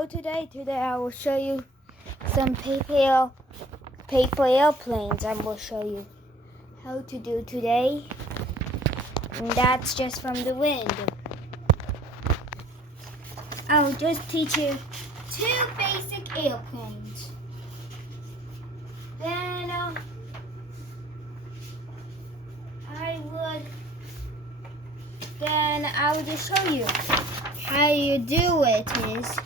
Hello, today I will show you some paper airplanes. I will show you how to do today. And that's just from the wind. I will just teach you two basic airplanes. Then I will just show you how you do it is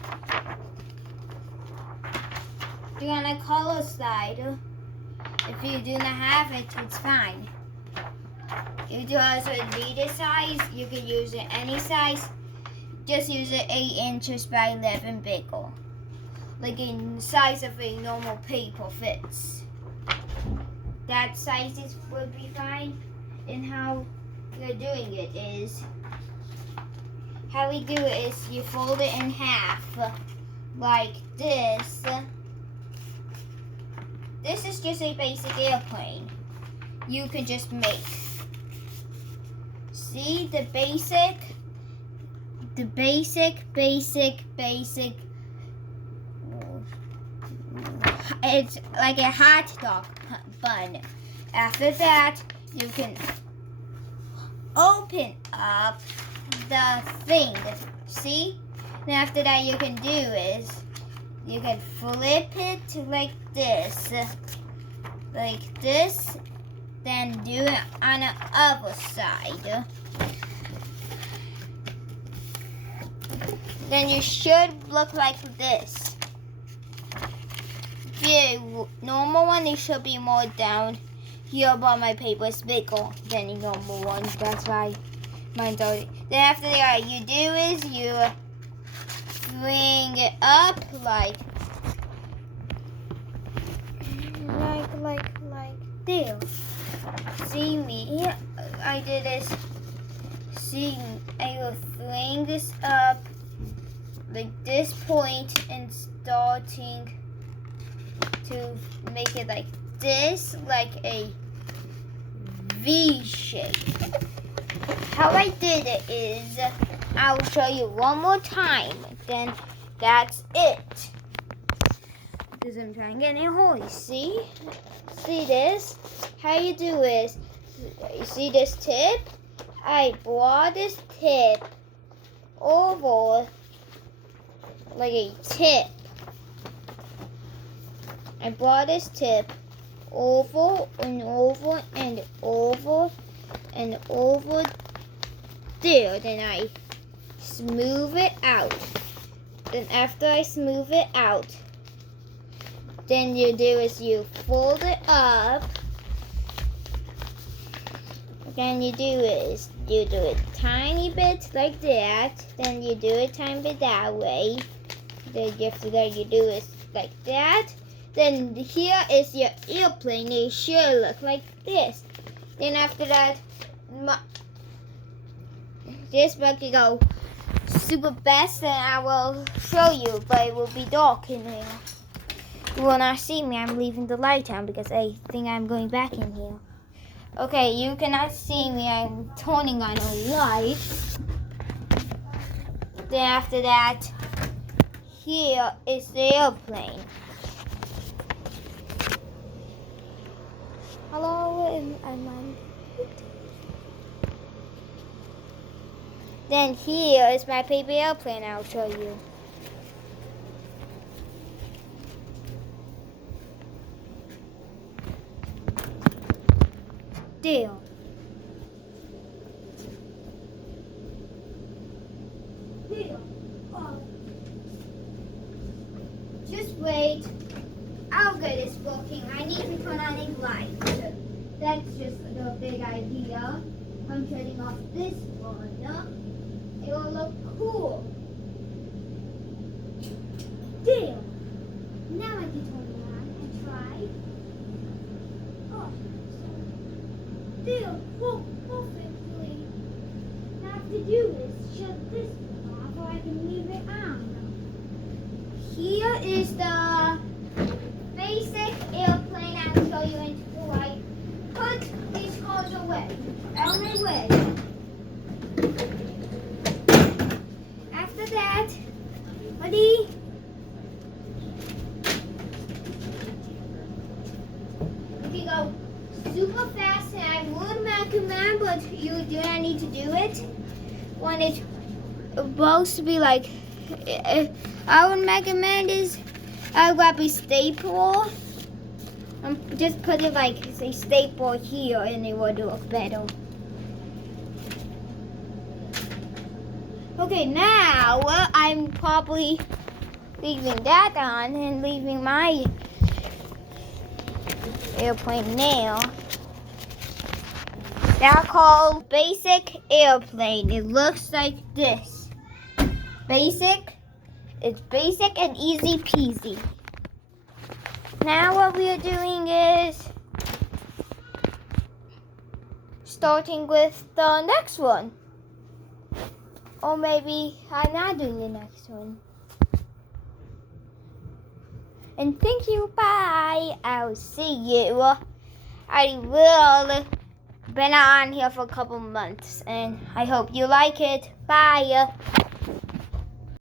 you're gonna color slide. If you do not have it, it's fine. You do also need a size. You can use it any size. Just use it 8 inches by 11 bigger. Like in size of a normal paper fits. That size would be fine. And how you're doing it is, how we do it is you fold it in half like this. This is just a basic airplane you can just make. See the basic, it's like a hot dog bun. After that, you can open up the thing. See? And after that, you can do is you can flip it like this, then do it on the other side. Then you should look like this. The normal one, it should be more down here, but my paper is bigger than the normal one. That's why mine's already. Then after that, you do is you bring it up like there. See me? I did this. See, I will bring this up like this point and starting to make it like this, like a V shape. How I did it is, I'll show you one more time, then that's it. Because I'm trying to get in a hole, see? See this? How you do is, you see this tip? I brought this tip over like a tip. I brought this tip over and over and over and over there. Then I smooth it out. Then after I smooth it out, then you do is you fold it up. Then you do is you do it tiny bit like that. Then you do it tiny bit that way. Then after that you do it like that. Then here is your airplane. It should look like this. Then after that, this might go super best, and I will show you, but it will be dark in here. You will not see me. I'm leaving the light on because I think I'm going back in here. Okay, you cannot see me. I'm turning on a light. Then after that, here is the airplane. Hello, I'm on. Then here is my paper airplane. I'll show you. There. There. Oh. Just wait. I'll get this working. I need to turn on a light. That's just the big idea. I'm turning off this one. It will look cool. There. Now I can turn it on and try. Oh, there. Work perfectly. Now I have to do is shut this one off, or I can leave it on. Here is the basic airplane. I'll show you until I put these cars away. Out of my way. After that, ready? do I need to do it when it's supposed to be like, I would recommend is I'll grab a staple and just put it like a staple here and it would look better. Okay, now I'm probably leaving that on and leaving my airplane now. They're called basic airplane. It looks like this. Basic. It's basic and easy peasy. Now what we are doing is starting with the next one. Or maybe I'm not doing the next one. And thank you, bye. I'll see you. I will been on here for a couple months and I hope you like it. Bye.